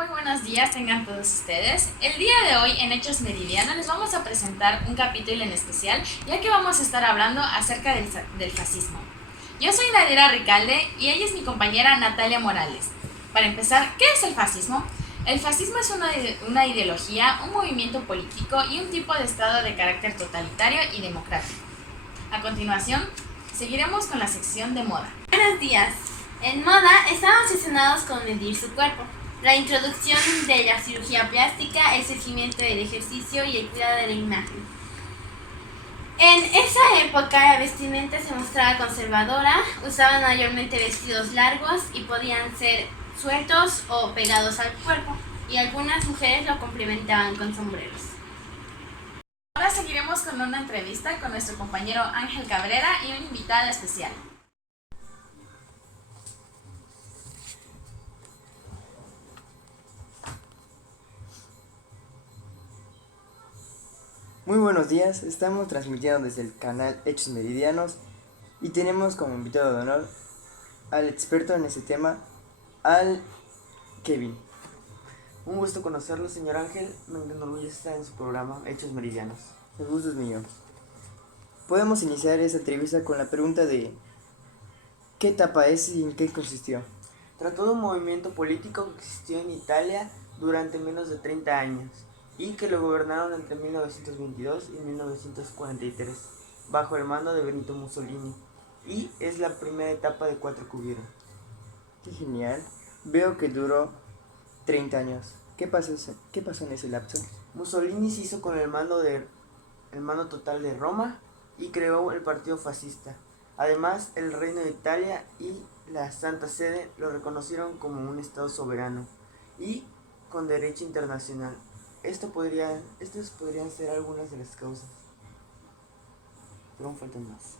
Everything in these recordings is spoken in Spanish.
muy buenos días tengan todos ustedes. El día de hoy en Hechos Meridianos les vamos a presentar un capítulo en especial, ya que vamos a estar hablando acerca del fascismo. Yo soy Nadira Ricalde y ella es mi compañera Natalia Morales. Para empezar, ¿qué es el fascismo? El fascismo es una ideología, un movimiento político y un tipo de estado de carácter totalitario y democrático. A continuación, seguiremos con la sección de moda. Buenos días. En moda están obsesionados con medir su cuerpo. La introducción de la cirugía plástica, el surgimiento del ejercicio y el cuidado de la imagen. En esa época la vestimenta se mostraba conservadora, usaban mayormente vestidos largos y podían ser sueltos o pegados al cuerpo, y algunas mujeres lo complementaban con sombreros. Ahora seguiremos con una entrevista con nuestro compañero Ángel Cabrera y una invitada especial. Muy buenos días, estamos transmitiendo desde el canal Hechos Meridianos y tenemos como invitado de honor al experto en ese tema, al Kevin. Un gusto conocerlo, señor Ángel. Me enorgullece estar en su programa Hechos Meridianos. El gusto es mío. Podemos iniciar esta entrevista con la pregunta de ¿qué etapa es y en qué consistió? Trató de un movimiento político que existió en Italia durante menos de 30 años y que lo gobernaron entre 1922 y 1943 bajo el mando de Benito Mussolini, y es la primera etapa de 4 que hubieron. Qué genial, veo que duró 30 años. ¿Qué pasó en ese lapso? Mussolini se hizo con el mando total de Roma y creó el partido fascista. Además, el Reino de Italia y la Santa Sede lo reconocieron como un estado soberano y con derecho internacional. Estas podrían ser algunas de las causas, pero aún faltan más.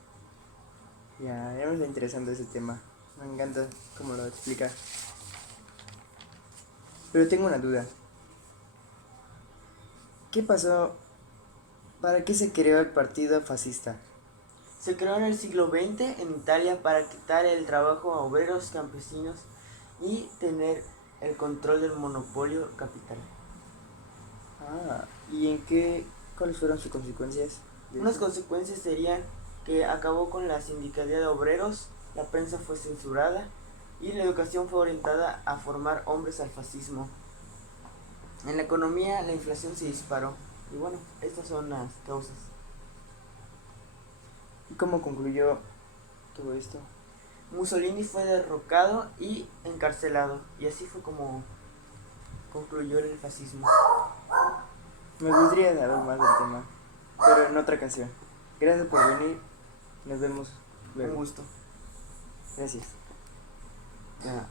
Ya me está interesando ese tema. Me encanta cómo lo explica. Pero tengo una duda. ¿Qué pasó? ¿Para qué se creó el partido fascista? Se creó en el siglo XX en Italia para quitar el trabajo a obreros, campesinos y tener el control del monopolio capital. ¿Y cuáles fueron sus consecuencias? Unas consecuencias serían que acabó con la sindicalidad de obreros, la prensa fue censurada y la educación fue orientada a formar hombres al fascismo. En la economía la inflación se disparó y bueno, estas son las causas. ¿Y cómo concluyó todo esto? Mussolini fue derrocado y encarcelado, y así fue como concluyó el fascismo. Me gustaría saber más del tema, pero en otra ocasión. Gracias por venir. Nos vemos luego. Un gusto. Gracias. Ya.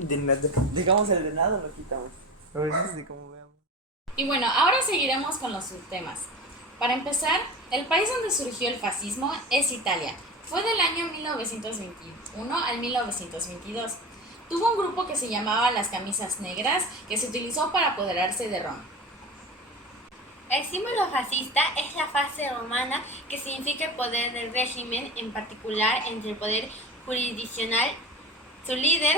De nada. Dejamos el de nada o lo quitamos. De cómo veamos. Y bueno, ahora seguiremos con los subtemas. Para empezar, el país donde surgió el fascismo es Italia. Fue del año 1921 al 1922. Tuvo un grupo que se llamaba las Camisas Negras, que se utilizó para apoderarse de Roma. El símbolo fascista es la fase romana, que significa el poder del régimen, en particular entre el poder jurisdiccional. Su líder,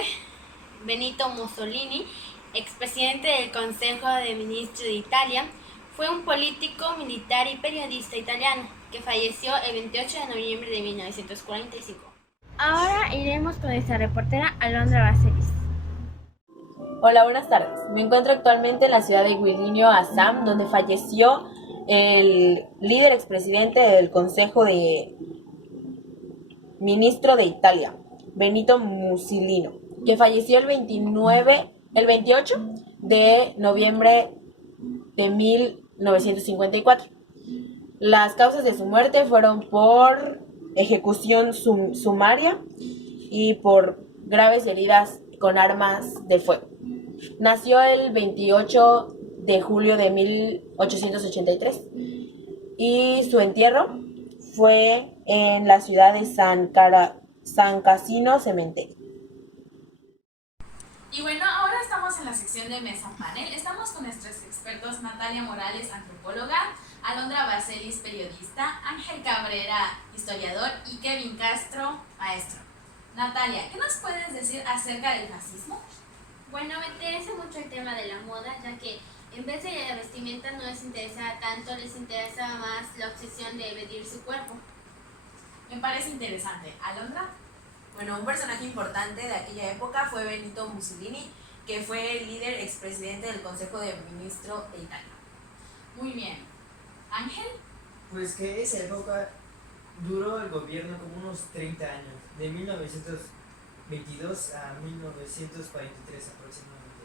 Benito Mussolini, expresidente del Consejo de Ministros de Italia, fue un político, militar y periodista italiano que falleció el 28 de noviembre de 1945. Ahora iremos con nuestra reportera Alondra Baselis. Hola, buenas tardes. Me encuentro actualmente en la ciudad de Guirinio, Assam, donde falleció el líder expresidente del Consejo de Ministro de Italia, Benito Mussolini, que falleció el 28 de noviembre de 1954. Las causas de su muerte fueron por ejecución sumaria y por graves heridas con armas de fuego. Nació el 28 de julio de 1883 y su entierro fue en la ciudad de San Casino Cementerio. Y bueno, ahora estamos en la sección de Mesa Panel. Estamos con nuestros expertos Natalia Morales, antropóloga, Alondra Baselis, periodista, Ángel Cabrera, historiador, y Kevin Castro, maestro. Natalia, ¿qué nos puedes decir acerca del fascismo? Bueno, me interesa mucho el tema de la moda, ya que en vez de la vestimenta no les interesa tanto, les interesa más la obsesión de medir su cuerpo. Me parece interesante. ¿Alondra? Bueno, un personaje importante de aquella época fue Benito Mussolini, que fue el líder expresidente del Consejo de Ministros de Italia. Muy bien. ¿Ángel? Pues que esa época duró el gobierno como unos 30 años, de 1922 a 1943 aproximadamente.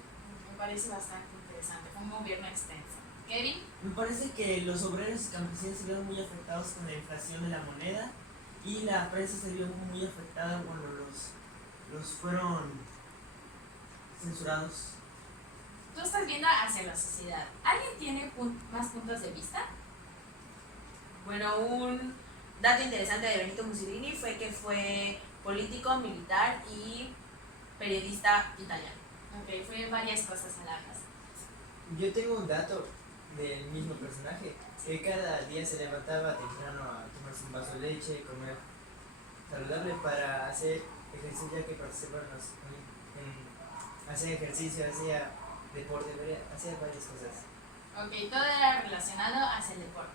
Me parece bastante interesante. Fue un gobierno extenso. ¿Kevin? Me parece que los obreros y campesinos se vieron muy afectados con la inflación de la moneda y la prensa se vio muy afectada cuando los fueron censurados. Tú estás viendo hacia la sociedad. ¿Alguien tiene más puntos de vista? Bueno, un dato interesante de Benito Mussolini fue que fue político, militar y periodista italiano. Ok, fue varias cosas a la vez. Yo tengo un dato del mismo personaje, que cada día se levantaba temprano a tomarse un vaso de leche, comer saludable para hacer ejercicio, ya que participaba en hacer ejercicio, hacía deporte, hacía varias cosas. Ok, todo era relacionado hacia el deporte.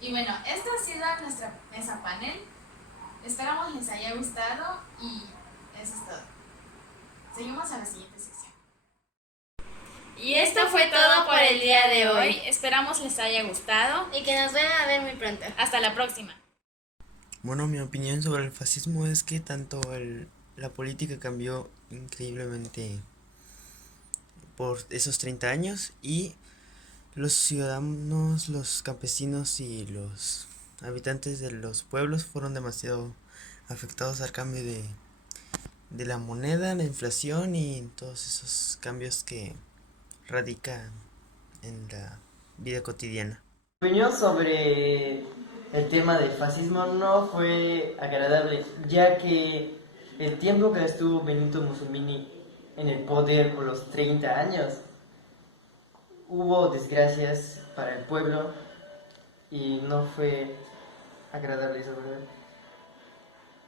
Y bueno, esto ha sido nuestra mesa panel. Esperamos les haya gustado y eso es todo. Seguimos a la siguiente sección. Y esto fue todo por el día de hoy. Esperamos les haya gustado. Y que nos vayan a ver muy pronto. Hasta la próxima. Bueno, mi opinión sobre el fascismo es que tanto la política cambió increíblemente por esos 30 años y los ciudadanos, los campesinos y los habitantes de los pueblos fueron demasiado afectados al cambio de la moneda, la inflación y todos esos cambios que radican en la vida cotidiana. Mi opinión sobre el tema del fascismo no fue agradable, ya que el tiempo que estuvo Benito Mussolini en el poder por los 30 años, hubo desgracias para el pueblo y no fue agradable eso, ¿verdad?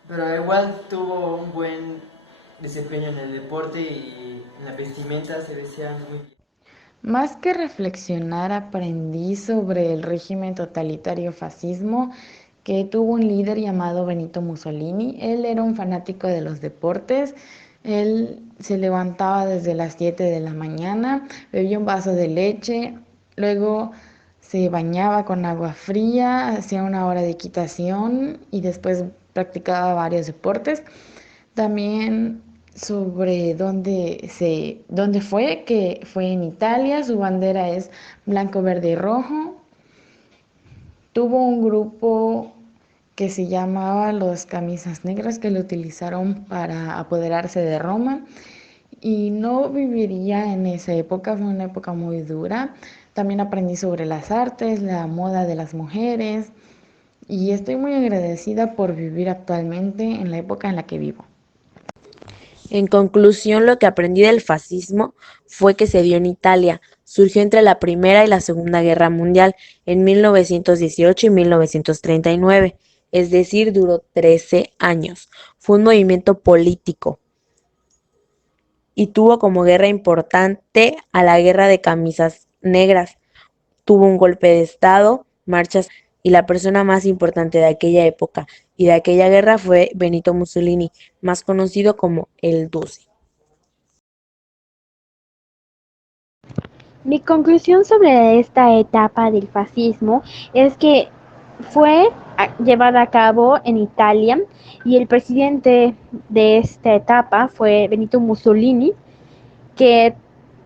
Pero igual tuvo un buen desempeño en el deporte y en la vestimenta se vestían muy bien. Más que reflexionar, aprendí sobre el régimen totalitario fascismo que tuvo un líder llamado Benito Mussolini. Él era un fanático de los deportes. Él se levantaba desde las 7 de la mañana, bebía un vaso de leche, luego se bañaba con agua fría, hacía una hora de equitación y después practicaba varios deportes. También sobre dónde fue, que fue en Italia, su bandera es blanco, verde y rojo. Tuvo un grupo que se llamaba los Camisas Negras que lo utilizaron para apoderarse de Roma y no viviría en esa época, fue una época muy dura. También aprendí sobre las artes, la moda de las mujeres y estoy muy agradecida por vivir actualmente en la época en la que vivo. En conclusión, lo que aprendí del fascismo fue que se dio en Italia. Surgió entre la Primera y la Segunda Guerra Mundial en 1918 y 1939, es decir, duró 13 años. Fue un movimiento político y tuvo como guerra importante a la Guerra de Camisas Negras. Tuvo un golpe de Estado, marchas y la persona más importante de aquella época y de aquella guerra fue Benito Mussolini, más conocido como el Duce. Mi conclusión sobre esta etapa del fascismo es que fue llevada a cabo en Italia y el presidente de esta etapa fue Benito Mussolini, que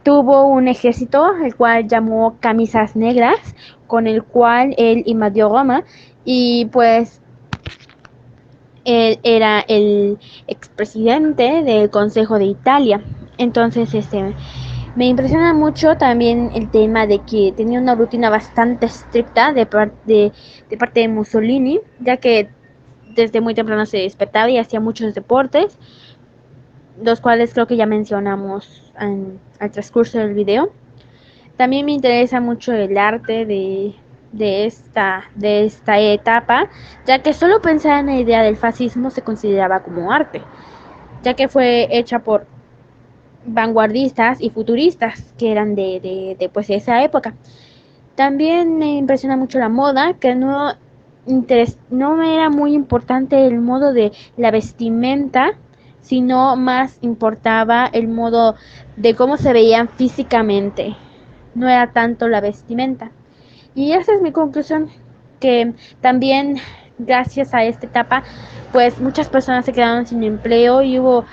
tuvo un ejército el cual llamó Camisas Negras, con el cual él invadió Roma y pues él era el expresidente del Consejo de Italia. Entonces, me impresiona mucho también el tema de que tenía una rutina bastante estricta de parte de Mussolini, ya que desde muy temprano se despertaba y hacía muchos deportes, los cuales creo que ya mencionamos al transcurso del video. También me interesa mucho el arte de esta etapa, ya que solo pensar en la idea del fascismo se consideraba como arte, ya que fue hecha por vanguardistas y futuristas que eran pues, de esa época. También me impresiona mucho la moda, que no me era muy importante el modo de la vestimenta, sino más importaba el modo de cómo se veían físicamente. No era tanto la vestimenta. Y esa es mi conclusión, que también gracias a esta etapa, pues muchas personas se quedaron sin empleo y hubo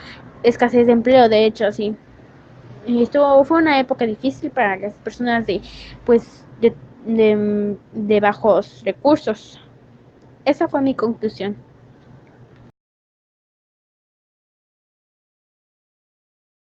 escasez de empleo, de hecho, sí. Y fue una época difícil para las personas pues, de bajos recursos. Esa fue mi conclusión.